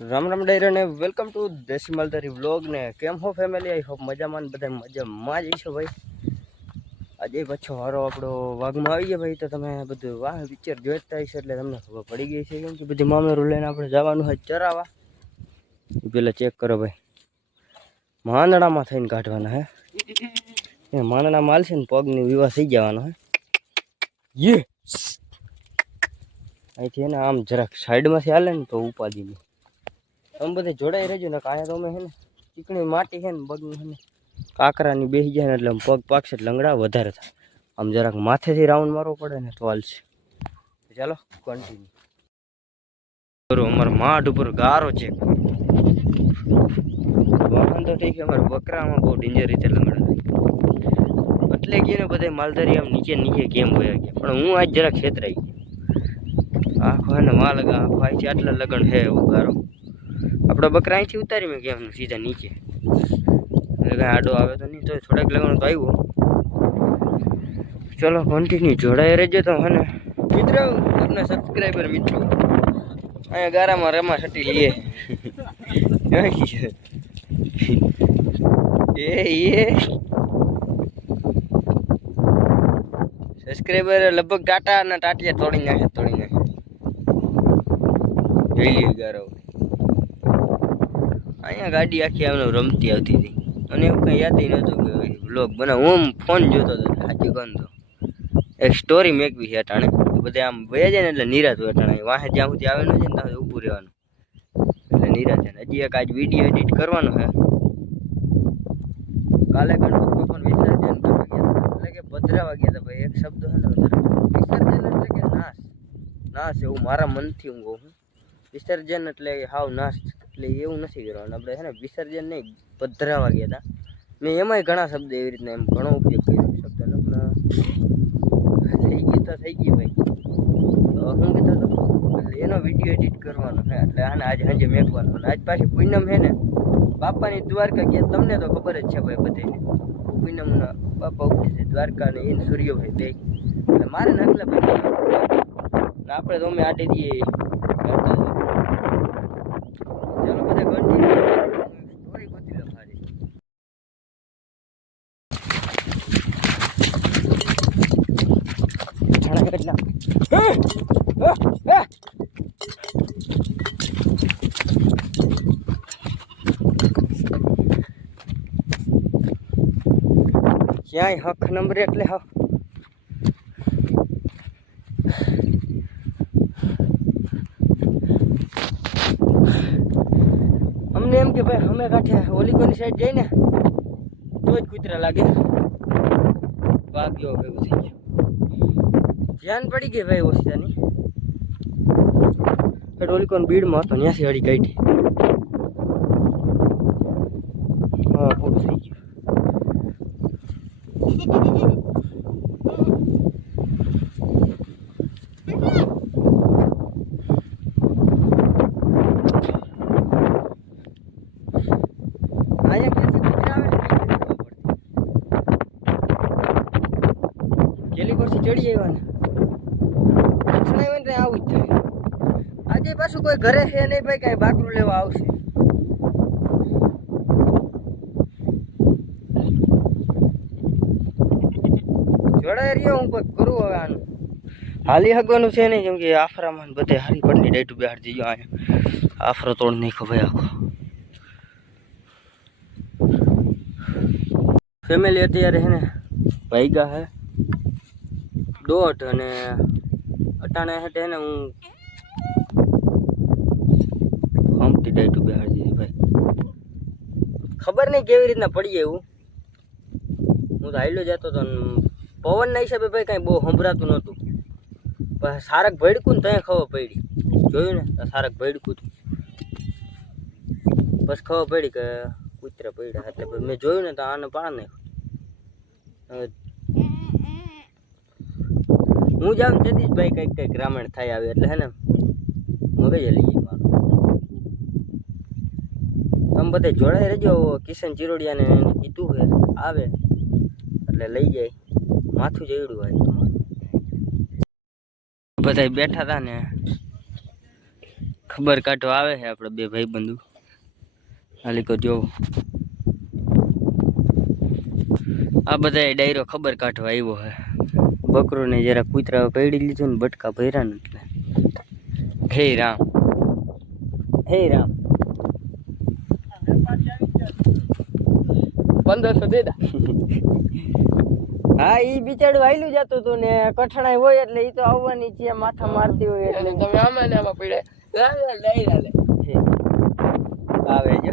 રામ રામ ડાયરો ને welcome to દેશી માલધારી વ્લોગ ને કેમ હો ફેમિલી? આઈ હોપ મજામાં ને બધા મજામાં જ છો ભાઈ. આજે પાછો વારો આપણો વાઘમાં આવી ગયા ભાઈ. તો તમે બધું વાહ પિક્ચર જોઈતા હશો એટલે તમને ખબર પડી ગઈ છે કેમ કે બધી મામેરું લઈને આપણે જવાનું હોય ચરાવા. પેલા ચેક કરો ભાઈ, માંદડામાં થઈને કાઢવાના હે. એ માંદડા માલ છે ને પગની વિવાહ થઈ જવાનો હે. યે અહીંથી ને આમ જરાક સાઈડમાંથી હાલે ને તો ઉપાડી લે. તમે બધે જોડાઈ રહેજો ને કાંઈ તમે છે ને ચીકણી માટી છે ને પગની છે ને કાંકરાની બેસી જાય ને એટલે પગ પાકશે લંગડા વધારે થાય. આમ જરાક માથેથી રાઉન્ડ મારવો પડે ને તો હાલશે. ચાલો કન્ટિન્યુ કરો. અમારા માઠ ઉપર ગારો છે. વાહન તો ઠીક છે, અમારા બકરામાં બહુ ડેન્જર રીતે લંગડા થાય એટલે કે ને બધા માલધારી આમ નીચે નીચે કેમ હોયા ગયા. પણ હું આજ જરાક છેતરાઈ ગયો. આખો ને માલ આખો છે આટલા લગણ હે એવો ગારો. આપણા બકરા અહીંથી ઉતારી મેં કેમ સીધા નીચે એટલે કાંઈ આડો આવે તો નહીં, તો થોડાક લગણ તો આવ્યો. ચલો કન્ટિન્યુ જોડાઈ રહેજો તો હે ને મિત્રો, આપણા સબસ્ક્રાઈબર મિત્રો. અહીંયા ગારામાં રમા સટી લઈએ એ સબસ્ક્રાઈબર લગભગ ટાટા અને ટાટિયા તોડી નાખે જોઈ ગારો. અહીંયા ગાડી આખી આમને રમતી આવતી હતી અને એવું કંઈ યાદ નહોતું કે વ્લોગ બનાવ. હું ફોન જોતો હતો સાચું કહું તો એક સ્ટોરી મેકવી છે અટાણે. બધા આમ વયા જાય ને એટલે નિરાત હોય અટાણે. વાહે જ્યાં સુધી આવે ન જાય ને ત્યાં ઊભું રહેવાનું એટલે નિરાત છે. હજી એક આજ વિડીયો એડિટ કરવાનો છે. કાલે ગણપતિ બાપાનું વિસર્જન કરવા ગયા એટલે કે પધરાવા ગયા હતા ભાઈ. એક શબ્દ છે ને વિસર્જન એટલે કે નાશ એવું મારા મનથી હું કહું. વિસર્જન એટલે હાવ નાશ એટલે એવું નથી કરવાનું આપણે છે ને. વિસર્જન નહીં, પધરાવા ગયા હતા. મેં એમાંય ઘણા શબ્દ એવી રીતના એમ ઘણો ઉપયોગ કર્યો શબ્દનો. પણ થઈ ગયું તો થઈ ગયું ભાઈ. તો શું કીધું હતું એટલે એનો વિડીયો એડિટ કરવાનો છે એટલે આને આજે સાંજે મેકવાનો. અને આજ પાછી પૂનમ છે ને, બાપાની દ્વારકા ગયા. તમને તો ખબર જ છે ભાઈ બધાને પૂનમના બાપા ઉઠે છે દ્વારકા ને એને સૂર્યભાઈ બે એટલે મારે નકલે ભાઈ. આપણે તો અમે આડે દઈએ કરતા. ચાલો બધા કન્ટિન્યુ સ્ટોરી ગોતી લો ખાલી. કેટલા ક્યાંય હક નંબર એટલે હા અમને એમ કે ભાઈ અમે કાંઠે ઓલીકોની સાઈડ જઈને તો જ કૂતરા લાગે. ભાગ્યો ભેગું થઈ ગયું. ધ્યાન પડી ગઈ ભાઈ ઓછાની ઓલીકોન બીડમાં હતો ત્યાંથી હળી કાઢી. હા પૂરું થઈ ગયું. ચડી આવ્યા ને હોય ને આવું જ થાય. આજે પાછું કોઈ ઘરે છે નહીં ભાઈ, કાંઈ બાકરું લેવા આવશે. જોડાઈ રહ્યો હું કોઈ કરું હવે આનું. હાલી હગવાનું છે નહીં કેમ કે આફરામાં બધે હારી પડની ડાયટું બેહાડ જઈએ. અહીંયા આફરો તોડ નાખો ભાઈ આખો. ફેમિલી અત્યારે છે ને ભાઈગા હે 1:30 અને અટાણે હટે ને હું હમતી ડાયટું બેહાડી દીધી ભાઈ. ખબર નહીં કેવી રીતના પડી એવું. હું તો હાલ્યો જતો હતો પવનના હિસાબે ભાઈ કાંઈ બહુ સંભળાતું નહોતું. પણ સારક ભડકું ને ત્યાં ખબર પડી. જોયું ને તો સારક ભડકું હતું. બસ ખબર પડી કે કૂતરા પડ્યા એટલે મેં જોયું ને તો આને પાડ નાખ્યું. હું જાઉં તેથી જ ભાઈ કંઈક ગ્રામીણ થાય આવે એટલે હે ને મગજ લઈ જાય મારું. તમે બધા જોડાઈ રહેજો. કિશન ચિરોડિયાને એને કીધું છે આવે એટલે લઈ જાય. માથું જઈડું હોય તમારું. બધા બેઠા હતા ને ખબર કાઢવા આવે છે આપણે બે ભાઈ બંધુ હાલીકો જો આ બધા ડાયરો ખબર કાઢવા આવ્યો હે બકરો ને જરા કૂતરા પડી લીધું ને બટકા ભર્યા ને એટલે હે રામ 1500 દે દા હા ઈ બિચારું હાલ્યું જતું હતું ને કઠણાઈ હોય એટલે ઈ તો આવવાની છે માથા મારતી હોય એટલે તમે આમાં ને આમાં પડે લઈ લે આવે જો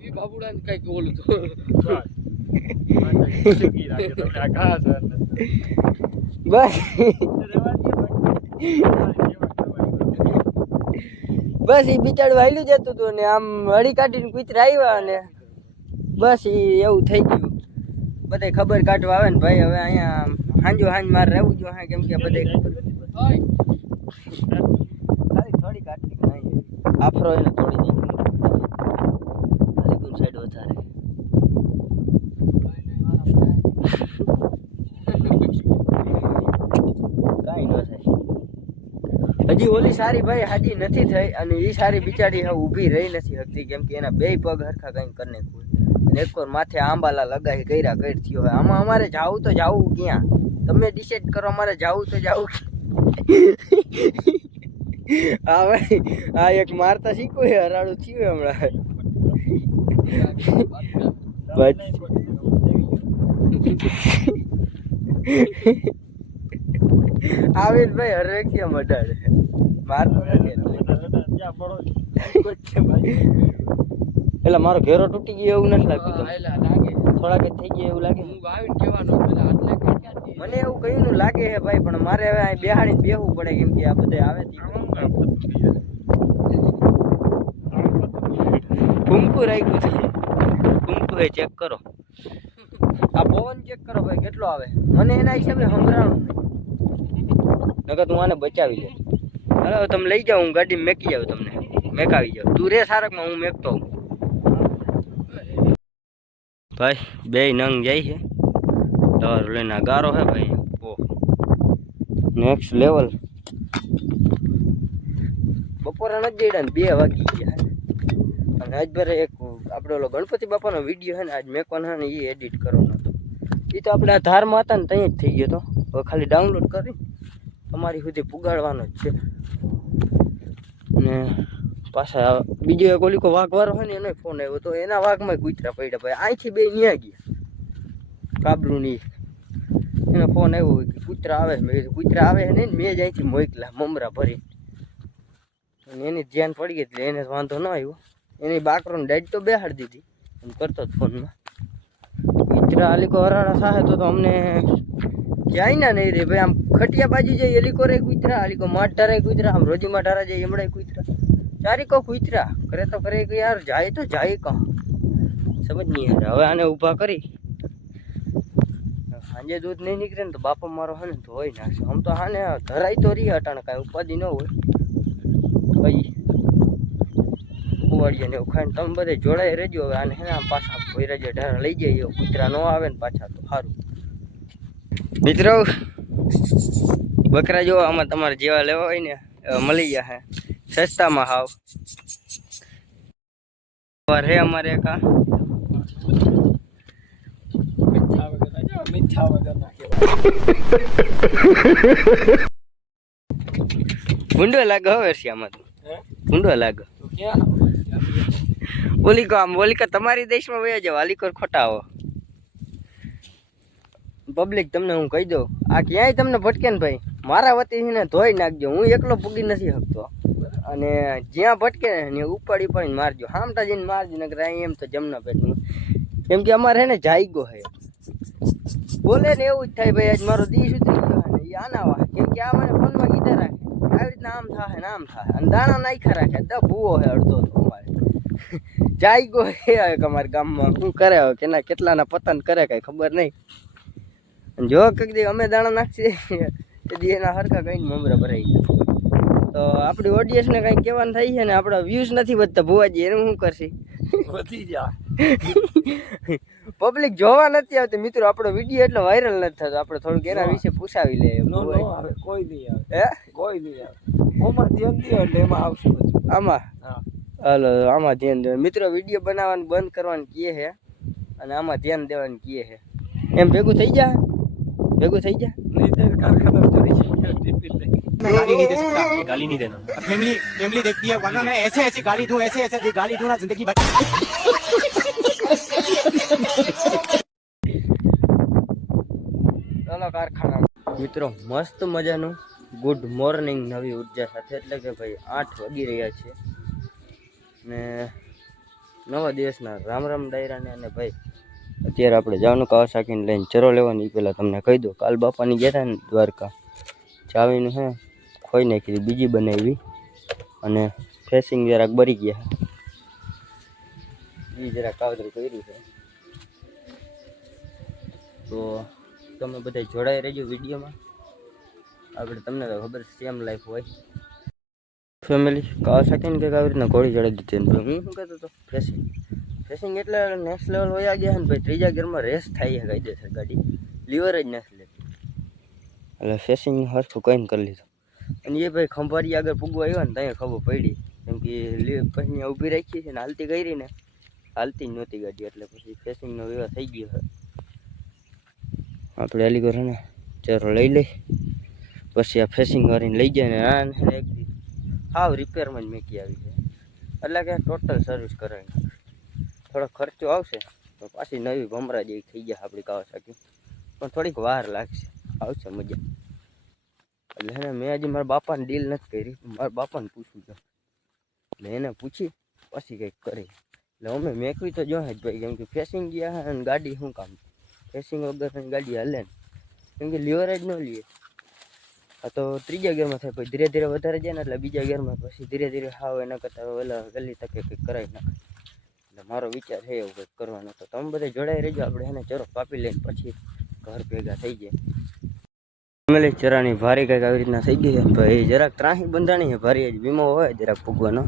ઈ બાબુડાને કઈક બોલું તો બસ ઈ બિચારું હાલ્યું જતું હતું ને આમ હળી કાઢીને કૂતરા આવ્યા ને બસ ઈ એવું થઈ ગયું બધે ખબર કાઢવા આવે ને ભાઈ હવે અહીંયા હાંજો હાંજ મારે રહેવું જો હા કેમ કે બધે ખાલી થોડી કાટલી નહીં આફરો એને થોડી નહીં ખાલી સાઈડ વધારે કાંઈ ન થાય હજી ઓલી સારી ભાઈ હાજી નથી થઈ અને એ સારી બિચારી હવે ઊભી રહી નથી શકતી કેમ કે એના બે પગ હરખા કંઈ કરીને અને એક વાર માથે આંબાલા લગાવી કર્યા કઈ થયો હવે આમાં અમારે જાવું તો જાવું ક્યાં તમે ડિસાઈડ કરો અમારે જાવું તો જાવું હા ભાઈ આ એક મારતા શીખવું છે હરાડું થયું હમણાં આવિદ ભાઈ હરેક કેમ અડાડે મારતો એટલે મારો ઘેરો તૂટી ગયો એવું નથી લાગતું તમને થોડાક થઈ ગયું એવું લાગે મને એવું કયું લાગે છે ભાઈ પણ મારે હવે અહીં બેહાડીને બેહવું પડે કેમ કે આ બધે આવે ફૂમકું રાખ્યું છે ફૂમકું હે ચેક કરો આ પવન ચેક કરો ભાઈ કેટલો આવે મને એના હિસાબે સંભળાણું નકર તું આને બચાવી લે હાલો તમે લઈ જાઓ હું ગાડી મેકી જાઉં તમને મેકાવી જાઉં તું રે સારકમાં હું મેકતો હોઉં ભાઈ બે નંગ જાય છે દવા લઈને ગારો હે ભાઈ ઓહ નેક્સ્ટ લેવલ બપોરે નથી જઈડા ને 2 વાગી ગયા અને આજ ભરે એક આપણે ઓલો ગણપતિ બાપાનો વિડીયો છે ને આજ મેકવાનો છે ને એ એડિટ કરવાનો હતો એ તો આપણે આ ધારમાં હતા ને ત્યાં જ થઈ ગયો હતો હવે ખાલી ડાઉનલોડ કરી તમારી સુધી પુગાડવાનો જ છે અને પાછા બીજો એક ઓલીકો વાઘવાળો હોય ને એનો ફોન આવ્યો તો એના વાઘમાં કૂતરા પડ્યા ભાઈ અહીંથી બે ન્યા ગયા કાબલું ની એનો ફોન આવ્યો કે કૂતરા આવે મેં કીધું કૂતરા આવે નહીં ને મેં જ અહીંથી મોકલા મમરા ભરી અને એની ધ્યાન પડી ગઈ એટલે એને વાંધો ન આવ્યો એની બાકરોને દાઢ તો બેહાડી દીધી એમ કરતો જ ફોનમાં કૂતરા આલીકો હરાડા સાહે તો અમને ક્યાંય ના નહીં રે ભાઈ આમ ખટિયા બાજુ જાય એલીકો રે કૂતરા આલીકો માઠ ઢારાય કૂતરા આમ રોજીમાં ઢારા જાય એમડાય કૂતરા ચારીકો કૂતરા કરે તો કરે કે યાર જાય તો જાય કહા સમજ નહીં યાર હવે આને ઊભા કરી સાંજે દૂધ નહીં નીકળે ને તો બાપા મારો હે ને ધોઈ નાખશે આમ તો હાને ધરાય તો રહી અટાણે કાંઈ ઉપાધિ ન હોય ભાઈ કુવાડીએ ને એવું ખાઈને તમે બધે જોડાઈ રહેજો હવે આને હે ને આમ પાછા ભોયરા જે ઢારા લઈ જઈએ કૂતરા ન આવે ને પાછા તો સારું મિત્રો બકરા જો આમાં તમારે જેવા લેવા હોય ને મળી ગયા હે સસ્તામાં હાવ હે અમારે કા ભૂંડો લાગે હવે આમાં તો ભૂંડો લાગે ઓલીકો આમ ઓલીકા તમારી દેશમાં વયા જાવ આલીકોર ખોટા આવો પબ્લિક તમને હું કહી દઉં આ ક્યાંય તમને ભટકે ને ભાઈ મારા વતીને ધોઈ નાખજો હું એકલો પૂગી નથી શકતો અને જ્યાં ભટકે ને ઉપાડી પડીને મારજો હામટા જઈને મારજો નકર અહીં એમ તો જમના પેટનું કેમ કે અમારે હે ને જાયગો હે બોલે ને એવું જ થાય ભાઈ આજ મારો દી ઉતરી ગયો ને એ આના વાહ કેમ કે આ મને ફોનમાં કીધા રાખે આવી રીતના આમ થાય ને આમ થાય અને દાણા નાખ્યા રાખે તો ભૂવો હે અડધો તો અમારે જાયગો હે અમારા ગામમાં શું કરે હવે કેના કેટલાના પતન કરે કાંઈ ખબર નહીં જો કદી અમે દાણા નાખીએ તે એના હરખા કઈ મમરા ભરાઈ ગયા તો આપણી ઓડિયન્સને કંઈ કહેવાનું થાય છે ને આપણા વ્યૂઝ નથી વધતા ભુવાજી એનું શું કરશે વધી જા પબ્લિક જોવા નથી આવતી મિત્રો આપણો વિડીયો એટલે વાયરલ નથી થતો આપણે થોડુંક એના વિશે પૂછાવી લઈએ કોઈ નહીં આવે હે કોઈ નહીં આવે ઓમાં ધ્યાન દે એટલે એમાં આવશે બધું. આમાં હા હાલો આમાં ધ્યાન દેવાનું મિત્રો વિડીયો બનાવવાનું બંધ કરવાનું કહે છે અને આમાં ધ્યાન દેવાનું કહે છે એમ ભેગું થઈ જાય નહીં તો કારખાના ચડી જાય. मैं गाली नहीं दे सकता, ये गाली नहीं देना। फैमिली फैमिली देखती है, वरना मैं ऐसे ऐसे गाली दूं, ऐसे ऐसे गाली दूं ना जिंदगी भर। ચાલો કારખાના મિત્રો મસ્ત મજાનું ગુડ મોર્નિંગ નવી ઉર્જા સાથે એટલે કે ભાઈ 8 વાગી રહ્યા છે ને નવા દિવસના રામ રામ ડાયરાને અને ભાઈ અત્યારે આપણે જવાનું કાવાસાકીને લઈને ચરો લેવાની પહેલાં તમને કહી દઉં કાલ બાપાની ગયા હતા ને દ્વારકા ચાવીને હે ખોઈ નાખી બીજી બનાવી અને ફેસિંગ જરાક બરી ગયા એ જરાક કાવતરું કર્યું છે તો તમે બધા જોડાઈ રહેજો વિડીયોમાં આપણે તમને તો ખબર સેમ લાઈફ હોય ફેમિલી કાવાસાકીને કંઈક આવી રીતના ઘોડી ચડાવી દીધી ને ભાઈ હું શું કહેતો હતો ફેસિંગ એટલે નેક્સ્ટ લેવલ હોયા ગયા ને ભાઈ ત્રીજા ગિયરમાં રેસ થાય છે કાયદેસર ગાડી લીવર જ નથી લેતી એટલે ફેસિંગ હરખું કહીને કરી લીધું અને એ ભાઈ ખંભારી આગળ પૂગવા આવ્યા ને ત્યાં ખબર પડી કેમ કે પછી ઊભી રાખી છે ને હાલતી કરી ને હાલતી જ નહોતી ગાડી એટલે પછી ફેસિંગનો વ્યવહાર થઈ ગયો છે આપણે અલી કરો ને ચરો લઈ લઈ પછી આ ફેસિંગ વાળીને લઈ જાય ને આ એક દી હાવ રિપેરમાં જ મેકી આવી છે એટલે કે ટોટલ સર્વિસ કરાવી થોડો ખર્ચો આવશે તો પાછી નવી ભમરા જેવી થઈ જાય આપણી કાવાસાકી પણ થોડીક વાર લાગશે આવશે મજા એટલે હે ને મેં હજી મારા બાપાને ડીલ નથી કરી મારા બાપાને પૂછવું છે એટલે એને પૂછી પછી કંઈક કરી એટલે અમે મેકવી તો જો જ ભાઈ કેમ કે ફેસિંગ ગયા અને ગાડી શું કામ ફેસિંગ વગર ગાડી હાલે ને કેમ કે લીવર જ ન લઈએ આ તો ત્રીજા ગિયરમાં થાય પછી ધીરે ધીરે વધારે જાય ને એટલે બીજા ગિયરમાં પછી ધીરે ધીરે હાવ એના કરતાં વહેલા વહેલી તકે કંઈક કરાવી નાખે એટલે મારો વિચાર છે એવું કંઈક કરવાનો તો તમે બધા જોડાઈ રહેજો આપણે એને ચરો કાપી લઈને પછી ઘર ભેગા થઈ જાય ફેમિલી ચરાની ભારી કંઈક આવી રીતના થઈ ગઈ છે ભાઈ જરાક ત્રાહી બંધાણી છે ભારી જ વીમો હોય જરાક ફૂગવાનો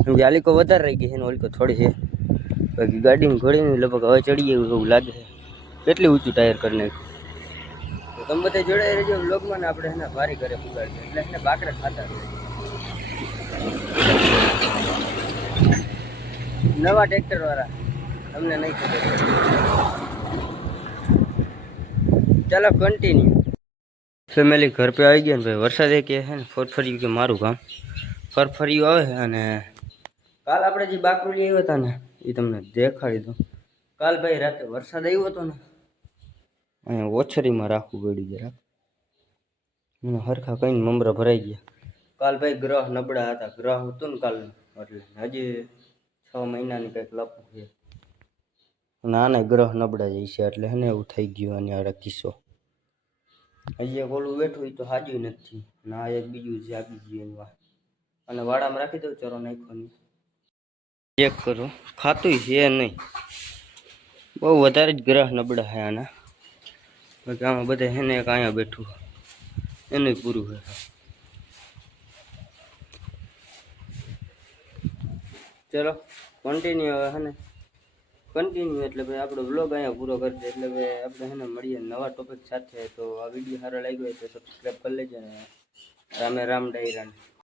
કેમ કે આલીકો વધારે રહી ગઈ છે ને ઓલીકો થોડી છે બાકી ગાડીની ઘોડીની લગભગ હવે ચડી ગયું એવું લાગે છે કેટલી ઊંચું ટાયર કરી નાખ્યું તો તમે બધા જોડાઈ રહેજો વ્લોગમાં ને આપણે એને ભારી કરે પુગાડજો એટલે એને બાકરે ખાતા નવા ટ્રેક્ટર વાળા તમને નહીં ખબર ચાલો કન્ટિન્યુ ફેમિલી ઘર પે આવી ગયા ને ભાઈ વરસાદ કે છે ને ફરફર્યું કે મારું કામ ફરફર્યું આવે છે અને કાલ આપણે જે બાકરોલી આવ્યા હતા ને એ તમને દેખાડી દઉં કાલ ભાઈ રાતે વરસાદ આવ્યો હતો ને અહીંયા ઓછરીમાં રાખવું પડ્યું જરાક હરખા કહીને મમરા ભરાઈ ગયા કાલ ભાઈ ગ્રહ નબળા હતા ગ્રહ હતું ને કાલનું એટલે હજી 6 મહિનાની કંઈક લપું છે અને આને ગ્રહ નબળા જાય છે એટલે હે ને એવું થઈ ગયું અને આ કિસ્સો હજી એક ઓલું બેઠું એ તો હાજું નથી ના એક બીજું છે આપી ગયું એનું અને વાડામાં રાખી દઉં ચરો નાખવાની ચેક કરો ખાતું છે નહીં બહુ વધારે જ ગ્રહ નબળા છે આના બાકી આમાં બધા છે ને એક અહીંયા બેઠું એનું પૂરું છે ચલો કન્ટિન્યુ હવે હે ને કન્ટિન્યુ એટલે ભાઈ આપણો વ્લોગ અહીંયા પૂરો કરી દે એટલે ભાઈ આપણે હે ને મળીએ નવા ટોપિક સાથે તો આ વિડીયો સારો લાગ્યો હોય તો સબસ્ક્રાઈબ કરી લેજો ને રામે રામ ડાયરાને